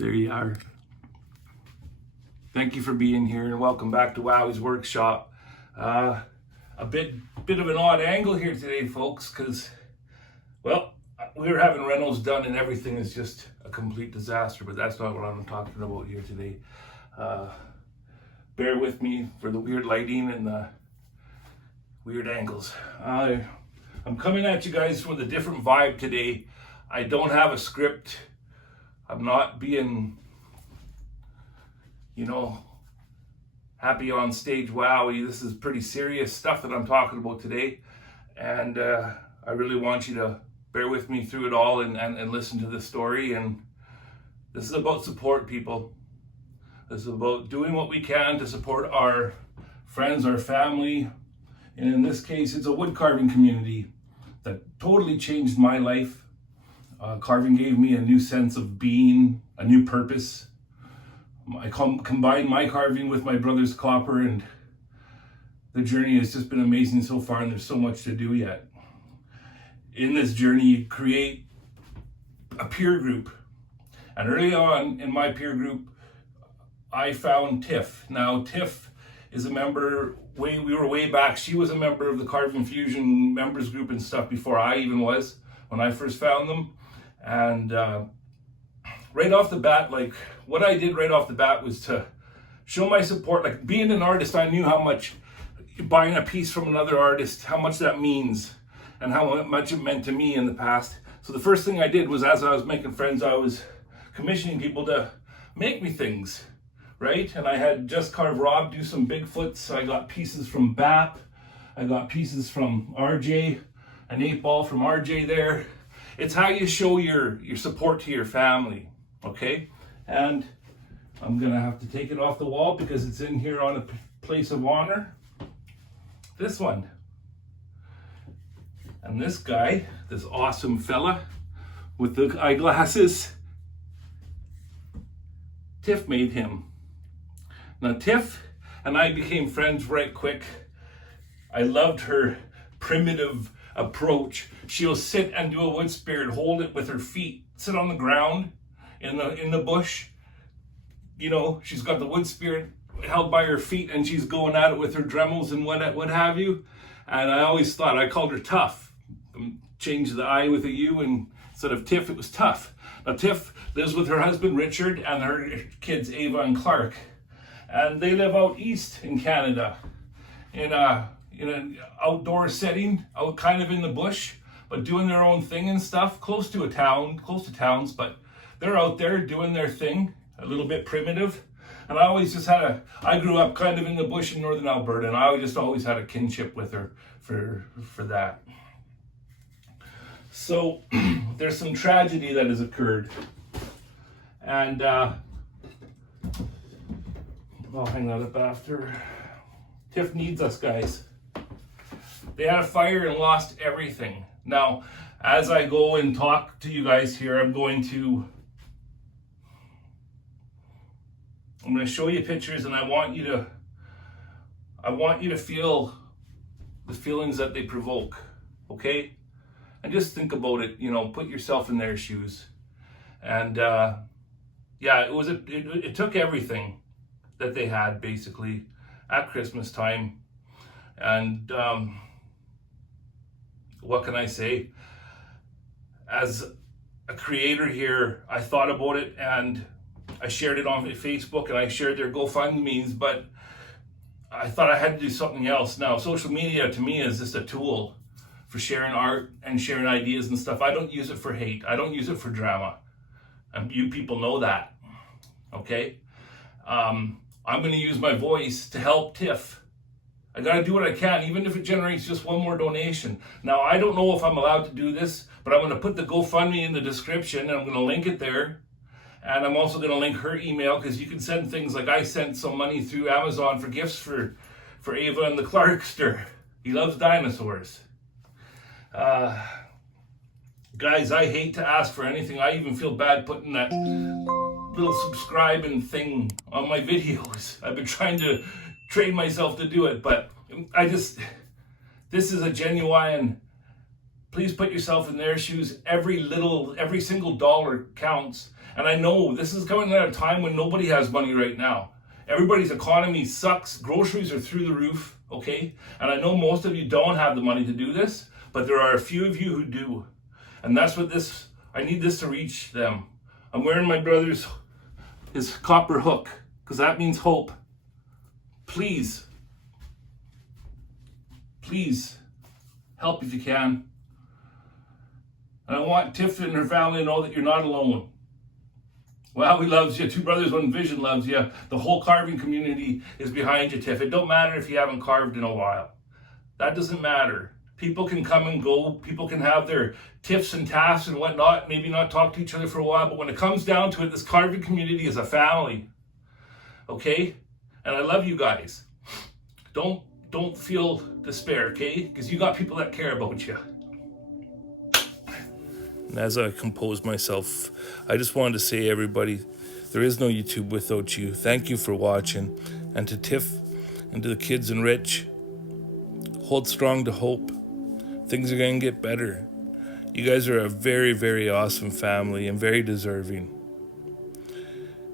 There you are. Thank you for being here and welcome back to Wowwy'z workshop. A bit of an odd angle here today, folks, because, well, we were having rentals done and everything is just a complete disaster, but that's not what I'm talking about here today. Bear with me for the weird lighting and the weird angles. I'm coming at you guys with a different vibe today. I don't have a script. I'm not being, happy on stage wowie. This is pretty serious stuff that I'm talking about today. And I really want you to bear with me through it all and listen to the story. And this is about support, people. This is about doing what we can to support our friends, our family. And in this case, it's a wood carving community that totally changed my life. Carving gave me a new sense of being, a new purpose. I combined my carving with my brother's copper, and the journey has just been amazing so far, and there's so much to do yet. In this journey, you create a peer group. And early on in my peer group, I found Tiff. Now, Tiff is a member, we were way back. She was a member of the Carving Fusion members group and stuff before I even was, when I first found them. And right off the bat, what I did right off the bat was to show my support. Like, being an artist, I knew how much buying a piece from another artist, how much that means and how much it meant to me in the past. So the first thing I did was, as I was making friends, I was commissioning people to make me things, right? And I had Just Carve Rob do some Bigfoots. I got pieces from BAP. I got pieces from RJ, an 8-ball from RJ there. It's how you show your support to your family, okay? And I'm gonna have to take it off the wall because it's in here on a place of honor. This one. And this guy, this awesome fella with the eyeglasses, Tiff made him. Now Tiff and I became friends right quick. I loved her primitive approach. She'll sit and do a wood spirit, hold it with her feet, sit on the ground in the bush. She's got the wood spirit held by her feet and she's going at it with her Dremels and what have you. And I always thought, I called her Tough. Changed the I with a U, and instead of Tiff, it was Tough. Now Tiff lives with her husband Richard and her kids Ava and Clark. And they live out east in Canada in an outdoor setting, out kind of in the bush, but doing their own thing and stuff, close to towns, but they're out there doing their thing, a little bit primitive. And I always just I grew up kind of in the bush in northern Alberta, and I just always had a kinship with her for that. So there's some tragedy that has occurred. And I'll hang that up after. Tiff needs us, guys. They had a fire and lost everything. Now, as I go and talk to you guys here, I'm going to show you pictures, and I want you to feel the feelings that they provoke, okay? And just think about it, put yourself in their shoes. And it took everything that they had basically at Christmas time. And what can I say? As a creator here, I thought about it and I shared it on Facebook and I shared their GoFundMes, but I thought I had to do something else. Now, social media to me is just a tool for sharing art and sharing ideas and stuff. I don't use it for hate. I don't use it for drama. And you people know that, okay? I'm gonna use my voice to help Tiff. I gotta do what I can, even if it generates just one more donation. Now, I don't know if I'm allowed to do this, but I'm gonna put the GoFundMe in the description and I'm gonna link it there. And I'm also gonna link her email, because you can send things like I sent some money through Amazon for gifts for Ava and the Clarkster. He loves dinosaurs. Guys, I hate to ask for anything. I even feel bad putting that little subscribing thing on my videos. I've been trying to train myself to do it, but this is a genuine please put yourself in their shoes. Every single dollar counts. And I know this is coming at a time when nobody has money right now. Everybody's economy sucks. Groceries are through the roof, okay? And I know most of you don't have the money to do this, but there are a few of you who do. And that's what I need this to reach them. I'm wearing my brother's his copper hook, because that means hope. Please help if you can. And I want Tiff and her family to know that you're not alone. Wowwy loves you. Two Brothers, One Vision loves you. The whole carving community is behind you, Tiff. It don't matter if you haven't carved in a while. That doesn't matter. People can come and go. People can have their tiffs and taffs and whatnot, maybe not talk to each other for a while. But when it comes down to it, this carving community is a family. Okay? And I love you guys. Don't feel despair, okay? Because you got people that care about you. And as I compose myself, I just wanted to say, everybody, there is no YouTube without you. Thank you for watching. And to Tiff and to the kids and Rich, hold strong to hope. Things are going to get better. You guys are a very, very awesome family and very deserving.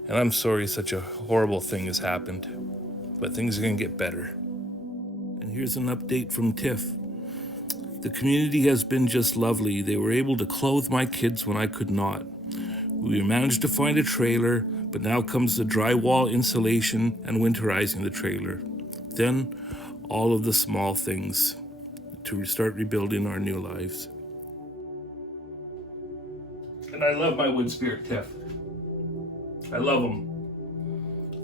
And I'm sorry such a horrible thing has happened, but things are going to get better. And here's an update from Tiff. The community has been just lovely. They were able to clothe my kids when I could not. We managed to find a trailer, but now comes the drywall insulation and winterizing the trailer. Then all of the small things to start rebuilding our new lives. And I love my wood spirit, Tiff. I love them.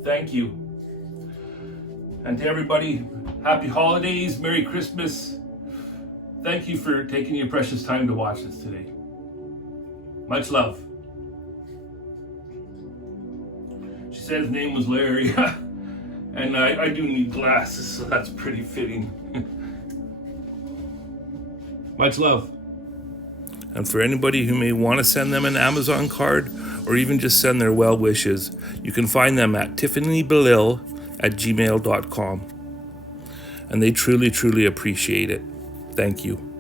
Thank you. And to everybody, happy holidays, Merry Christmas. Thank you for taking your precious time to watch this today. Much love. She said his name was Larry. And I do need glasses, so that's pretty fitting. Much love. And for anybody who may want to send them an Amazon card or even just send their well wishes, you can find them at tiffanybelisle@gmail.com. And they truly, truly appreciate it. Thank you.